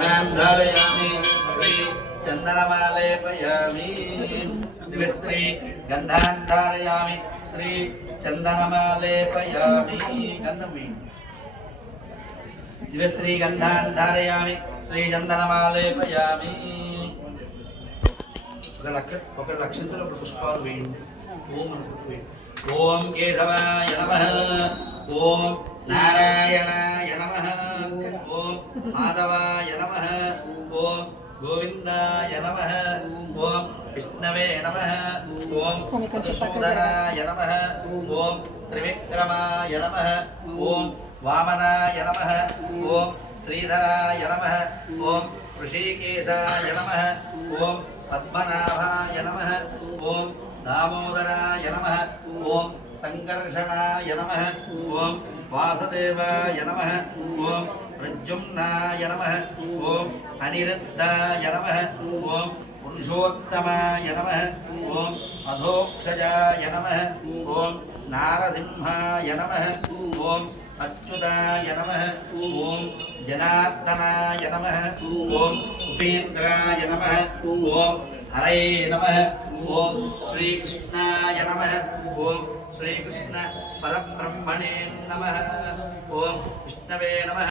धारयामि श्री चंदनमालेपयामि दिवश्री गंधान् धारयामि श्री चंदनमालेपयामि गंधमी दिवश्री गंधान् धारयामि श्री चंदनमालेपयामि ఒక లక్షంతలో పుష్పాలు వేయండి ఓం కేశవాయ నమః ఓం నారాయణాయ నమః ఓం మాధవాయ నమః ఓం గోవిందాయ నమః ఓం విష్ణవే నమః ఓం మధుసూదనాయ నమః ఓం త్రివిక్రమాయ నమః ఓం వామనాయ నమః ఓం శ్రీధరాయ నమః ఓం ఋషికేశాయ నమః ఓం పద్మనాభాయ నమః ఓం దామోదరాయ నమః ఓం సంకర్షణాయ నమః ఓం వాసుదేవాయ నమః ఓం ప్రద్యుమ్నాయ నమః ఓం అనిరుద్ధాయ నమః ఓం పురుషోత్తమాయ నమః ఓం అధోక్షజాయ నమః ఓం నారసింహాయ నమః ఓం అచ్యుతాయ నమః ఓం జనార్దనాయ నమః ఓం ఉపేంద్రాయ నమః ఓం హరే నమః ఓం శ్రీకృష్ణాయ నమః ఓం శ్రీకృష్ణ పరబ్రహ్మణే నమః ఓం విష్ణవే నమః